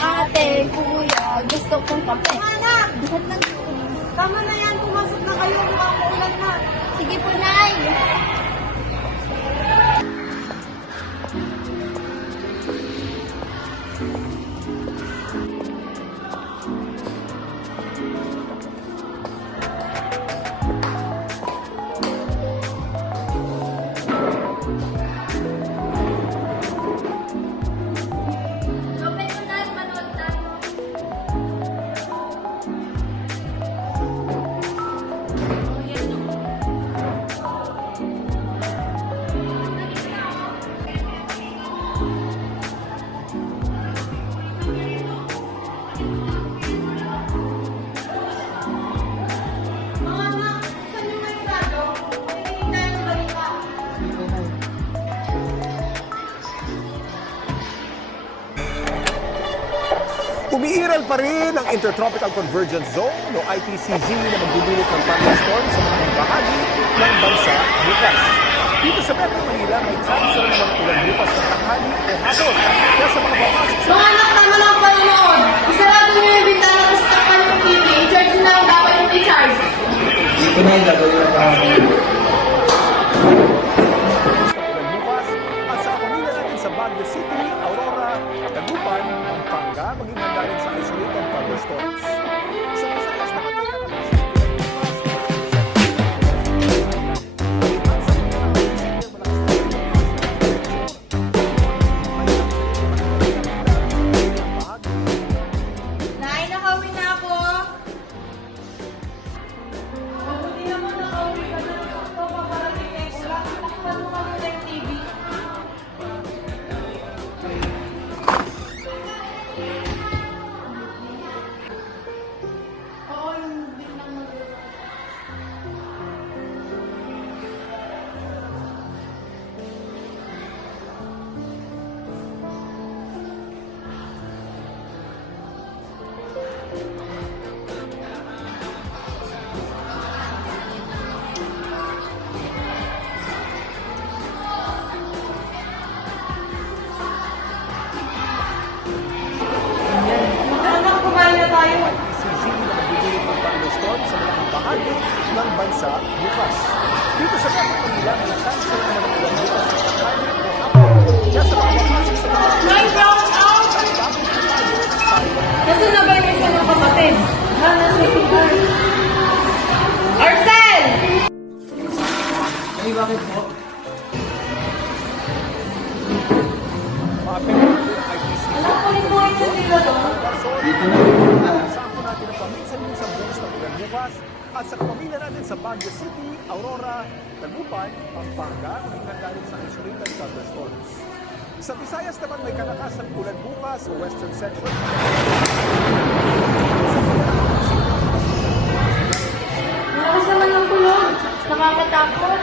Ate, kuya, gusto kong kape. Anak! Tama na yan, pumasok na kayo, maulan na. Sige po, Nay. Umiiral pa rin ang Intertropical Convergence Zone o ITCZ na magdudulot ng thunderstorm sa mga bahagi ng bansa bukas. Dito sa Metro Manila, may chance rin ng ulan bukas sa tanghali o hapon. Kaya sa mga papasok sa... Mga anak, tama na ang panonood. Isarado niyo yung bintana at tapan yung TV. I-charge na lang dapat yung i-charge. Dito na yung gagawin ng ulan bukas at sa pamilya natin sa Baguio City, Aurora, Tagupan, Pampanga, maging handa rin sa isolated thunderstorms. Sa Visayas naman may kalakas ng ulan bukas. Nay, nakauwi na ako. Mabuti naman nakauwi ka na. Ito, paparating na yung ulan. Takpan mo kami ng TV. Oo, yung bintang mag-ulan. Anak, kumain na tayo. ITCZ na magdudulot ng thunderstorm sa mga bahagi ng bansa bukas. Dito sa Metro Manila, may chance rin ng ulan bukas sa tanghali o hapon. Kaya sa mga papasok sa mga May brown out! Kasi nabay sa mga kapatid. Hana sa sigar. Arcel! Ay, bakit po? Anak ko rin po ay sa nila doon. Dito na yung Saan po natin ang paminsan-minsang bukas ng ulan bukas at sa kapamilya natin sa Baguio City, Aurora, Tagupan, Pampanga, maging handa rin sa isolated thunderstorms. Sa Visayas naman may kalakas ng ulan bukas sa Western Central. Malakas naman ang kulog. Nakakatakot.